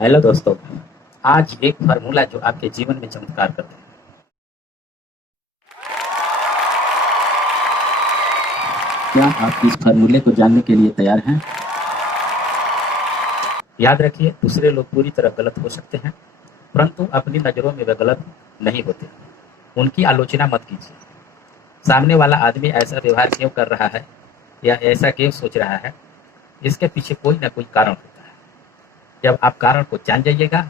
Hello दोस्तों। आज एक फार्मूला जो आपके जीवन में चमत्कार कर दे। क्या आप इस फार्मूले को जानने के लिए तैयार हैं? याद रखिए, दूसरे लोग पूरी तरह गलत हो सकते हैं, परंतु अपनी नज़रों में वे गलत नहीं होते। उनकी आलोचना मत कीजिए। सामने वाला आदमी ऐसा व्यवहार क्यों कर रहा है या ऐसा क्यों सोच रहा है, इसके पीछे कोई ना कोई कारण होता है। जब आप कारण को जान जाइएगा,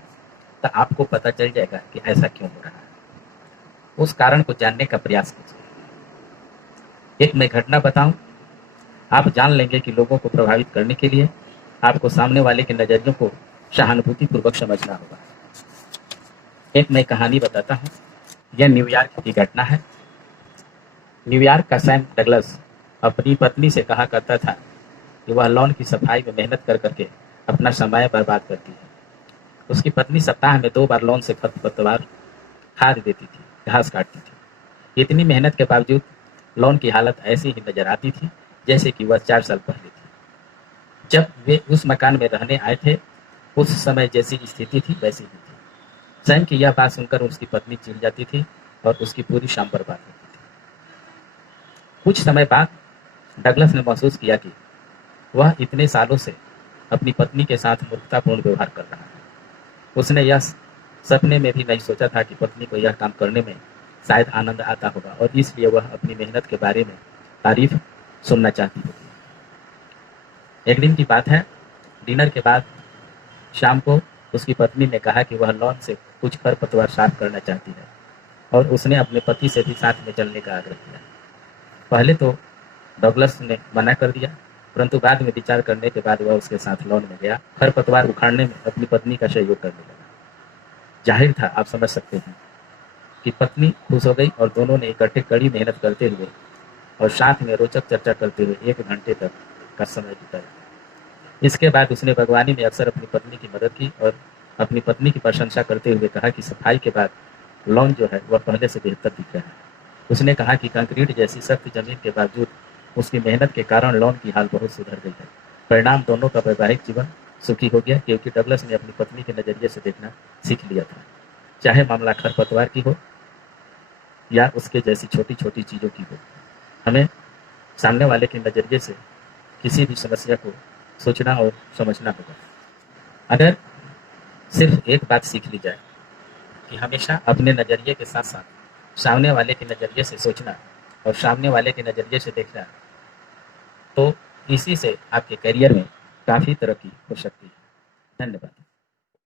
तो आपको पता चल जाएगा कि ऐसा क्यों हो रहा है। उस कारण को जानने का प्रयास कीजिए। एक मैं घटना बताऊं, आप जान लेंगे कि लोगों को प्रभावित करने के लिए आपको सामने वाले के नज़रियों को सहानुभूतिपूर्वक समझना होगा। एक मैं कहानी बताता हूँ। यह न्यूयॉर्क की घटना है। न्यूयॉर्क का सैम डगलस अपनी पत्नी से कहा करता था कि वह लॉन की सफाई में मेहनत कर करके अपना समय बर्बाद करती है। उसकी पत्नी सप्ताह में 2 बार लॉन से खरपतवार खाद देती थी, घास काटती थी। इतनी मेहनत के बावजूद लॉन की हालत ऐसी ही नजर आती थी जैसे कि वह 4 साल पहले थी, जब वे उस मकान में रहने आए थे। उस समय जैसी स्थिति थी वैसी ही थी। सैम की यह बात सुनकर उसकी पत्नी चिढ़ जाती थी और उसकी पूरी शाम बर्बाद होती थी। कुछ समय बाद डगलस ने महसूस किया कि वह इतने सालों से अपनी पत्नी के साथ मूर्खतापूर्ण व्यवहार कर रहा है। उसने यह सपने में भी नहीं सोचा था कि पत्नी को यह काम करने में शायद आनंद आता होगा और इसलिए वह अपनी मेहनत के बारे में तारीफ सुनना चाहती होगी। एक दिन की बात है। डिनर के बाद शाम को उसकी पत्नी ने कहा कि वह लॉन से कुछ खरपतवार साफ करना चाहती है और उसने अपने पति से भी साथ में चलने का आग्रह किया। पहले तो डगलस ने मना कर दिया, परंतु बाद में विचार करने के बाद वह उसके साथ लॉन में गया। खरपतवार उखाड़ने में अपनी पत्नी का सहयोग करने लगा। जाहिर था, आप समझ सकते हैं कि पत्नी खुश हो गई और दोनों ने इकट्ठे कड़ी मेहनत करते हुए और साथ में रोचक चर्चा करते हुए 1 घंटे तक का समय बिताया। इसके बाद उसने बागवानी में अक्सर अपनी पत्नी की मदद की और अपनी पत्नी की प्रशंसा करते हुए कहा कि सफाई के बाद लॉन जो है वह पहले से बेहतर दिख रहा है। उसने कहा कि कंक्रीट जैसी सख्त जमीन के बावजूद उसकी मेहनत के कारण लॉन की हाल बहुत सुधर गई है। परिणाम, दोनों का वैवाहिक जीवन सुखी हो गया, क्योंकि डगलस ने अपनी पत्नी के नजरिए से देखना सीख लिया था। चाहे मामला खरपतवार की हो या उसके जैसी छोटी छोटी चीज़ों की हो, हमें सामने वाले के नज़रिए से किसी भी समस्या को सोचना और समझना होगा। अगर सिर्फ एक बात सीख ली जाए कि हमेशा अपने नज़रिए के साथ साथ सामने वाले के नज़रिए से सोचना और सामने वाले के नज़रिए से देखना, तो इसी से आपके करियर में काफ़ी तरक्की हो सकती है। धन्यवाद।